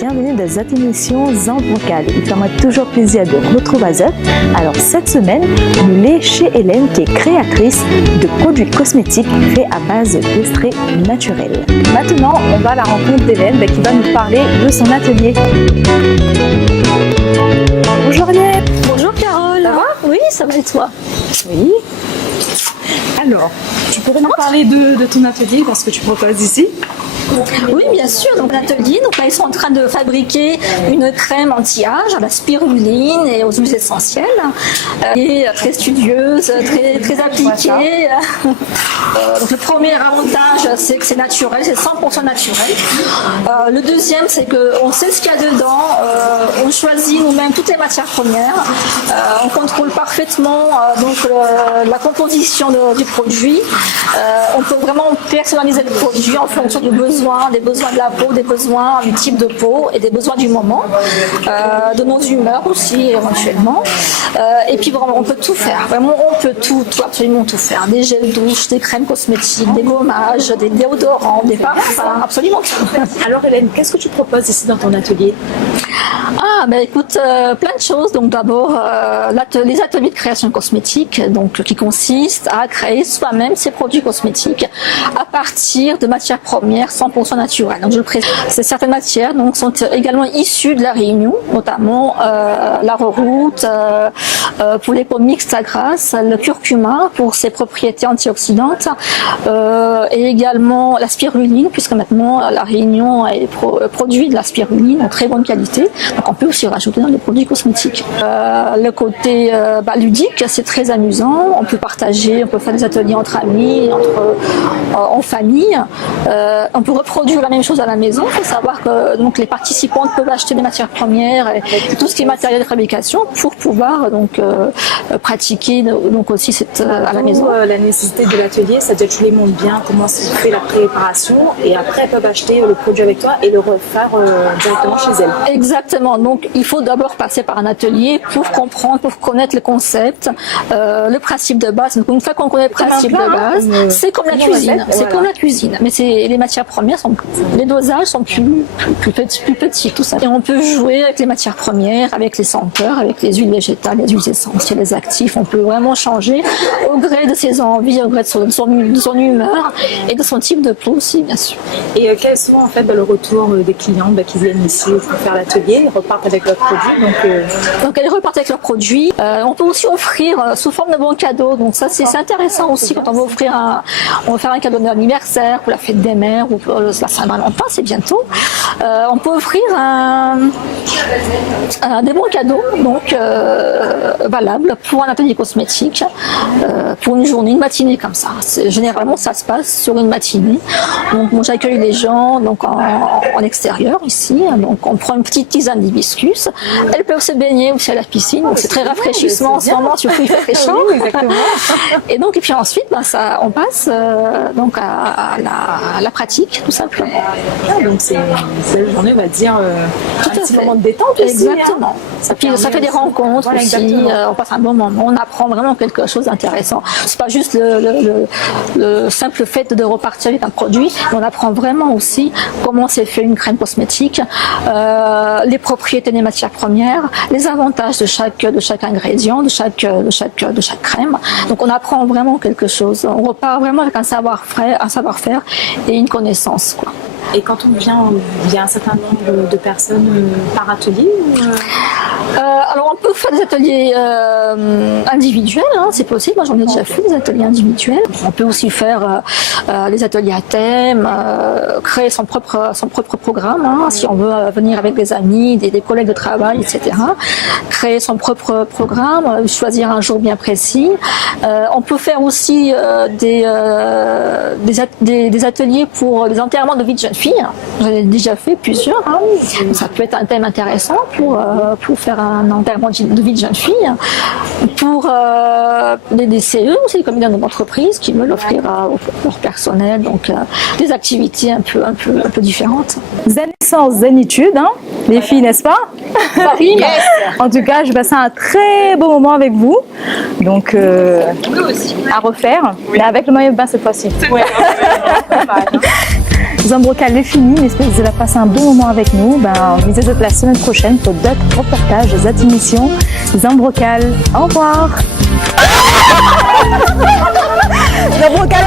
bienvenue dans cette émission en vocal. Il fait moi toujours plaisir de retrouver à Zot. Alors cette semaine, nous sommes chez Hélène qui est créatrice de produits cosmétiques faits à base d'extraits naturels. Maintenant, on va à la rencontre d'Hélène qui va nous parler de son atelier. Bonjour Hélène. Bonjour Carole. Ça va? Oui, ça va et toi? Oui. Alors, tu pourrais nous parler de ton atelier, parce que tu proposes ici? Oui, bien sûr. Donc l'atelier, là, ils sont en train de fabriquer une crème anti-âge à la spiruline et aux huiles essentielles, et très studieuse, très appliquée. Donc le premier avantage, c'est que c'est naturel, c'est 100% naturel. Le deuxième, c'est qu'on sait ce qu'il y a dedans. On choisit nous-mêmes toutes les matières premières. On contrôle parfaitement la composition du produit. On peut vraiment personnaliser le produit en fonction des besoins de la peau, des besoins du type de peau et des besoins du moment, de nos humeurs aussi éventuellement. Et puis vraiment, on peut tout faire. Vraiment, on peut absolument tout faire. Des gels douches, des crèmes cosmétiques, des gommages, des déodorants, des parfums, absolument tout. Alors Hélène, qu'est-ce que tu proposes ici dans ton atelier? Écoute, plein de choses. Donc d'abord, les ateliers de création cosmétique, donc qui consistent à créer soi-même ses produits cosmétiques à partir de matières premières 100% naturelles. Donc je le précise, certaines matières donc sont également issues de la Réunion, notamment l'arrowroot pour les peaux mixtes à grasse, le curcuma pour ses propriétés antioxydantes, et également la spiruline, puisque maintenant la Réunion produit de la spiruline en très bonne qualité. Donc on peut aussi rajouter dans les produits cosmétiques. Le côté ludique, c'est très amusant. On peut partager, on peut faire des ateliers entre amis, en famille. On peut reproduire la même chose à la maison. Il faut savoir que donc les participants peuvent acheter des matières premières et tout ce qui est matériel de fabrication pour pouvoir pratiquer donc aussi à la maison. La nécessité de l'atelier, c'est-à-dire que tu les montres bien comment se fait la préparation et après elles peuvent acheter le produit avec toi et le refaire directement chez elles. Exactement. Donc il faut d'abord passer par un atelier pour comprendre, pour connaître le concept, le principe de base. Donc une fois qu'on connaît le principe de base, c'est comme la cuisine. C'est comme la cuisine, mais les matières premières les dosages sont plus petits, tout ça. Et on peut jouer avec les matières premières, avec les senteurs, avec les huiles végétales, les huiles essentielles, les actifs. On peut vraiment changer au gré de ses envies, au gré de son humeur et de son type de peau aussi, bien sûr. Et quel est souvent en fait le retour des clients qui viennent ici pour faire l'atelier? Ils repartent avec leurs produits. Donc elles repartent avec leurs produits. On peut aussi offrir sous forme de bons cadeaux. Donc ça c'est intéressant aussi quand on veut faire un cadeau d'anniversaire pour la fête des mères ou pour la Saint-Valentin, c'est bientôt. On peut offrir des bons cadeaux donc valables pour un atelier cosmétique, pour une journée, une matinée comme ça. Généralement ça se passe sur une matinée. Donc j'accueille les gens donc en extérieur ici. Donc on prend une petite tisane d'hibiscus. Elles peuvent se baigner aussi à la piscine. Donc c'est très rafraîchissement en ce moment, surtout il fait très chaud. Oui, exactement. Et puis ensuite on passe donc à la pratique tout simplement. Donc c'est une journée, on va dire, un petit moment de détente aussi. Exactement. Ça fait des rencontres aussi. On passe un bon moment. On apprend vraiment quelque chose d'intéressant. C'est pas juste le simple fait de repartir avec un produit, mais on apprend vraiment aussi comment c'est fait une crème cosmétique, les propriétés des matières premières, les avantages de chaque ingrédient, de chaque crème. Donc on apprend vraiment quelque chose. On repart vraiment avec un savoir-faire et une connaissance, quoi. Et quand on vient, il y a un certain nombre de personnes par atelier alors on peut faire des ateliers individuels, c'est possible. Moi j'en ai déjà fait des ateliers individuels. On peut aussi faire des ateliers à thème, créer son propre programme, si on veut venir avec des amis, des collègues de travail, etc. Créer son propre programme, choisir un jour bien précis. On peut faire aussi des ateliers pour les enterrements de vie de jeunes filles. J'en ai déjà fait plusieurs. Ça peut être un thème intéressant pour faire un enterrement de vie de jeune fille, pour des CE aussi, des comités d'entreprise qui veulent offrir à leur personnel donc des activités un peu différentes. Zen sans zénitude, les filles, n'est-ce pas? Paris, En tout cas, je passe un très beau moment avec vous, donc à refaire, mais avec le maillot de bain cette fois-ci. Ouais, Zambrocal est fini, mais j'espère que vous allez passer un bon moment avec nous. On se retrouve la semaine prochaine pour d'autres reportages, des émissions. Zambrocal, au revoir. Zambrocal.